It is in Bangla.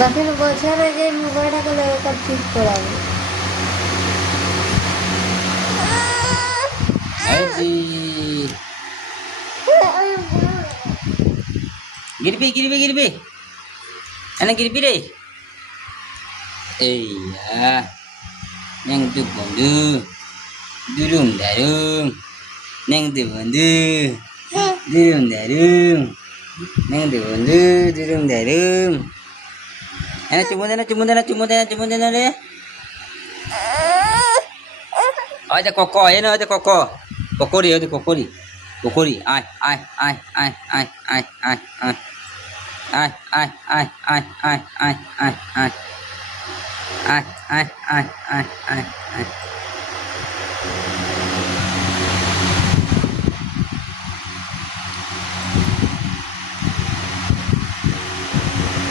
বাকি বছরে যে মোবাইলটা করলে ওটা ঠিক করাবো। Aji. Girbi. Anak girbi deh. Iya. Yang tu bondu. Darum. Yang tu bondu. Darum. Yang tu bondu. Darum. Cuma deh. Oh, ada koko, ya no, ada koko. Kokori. Ai.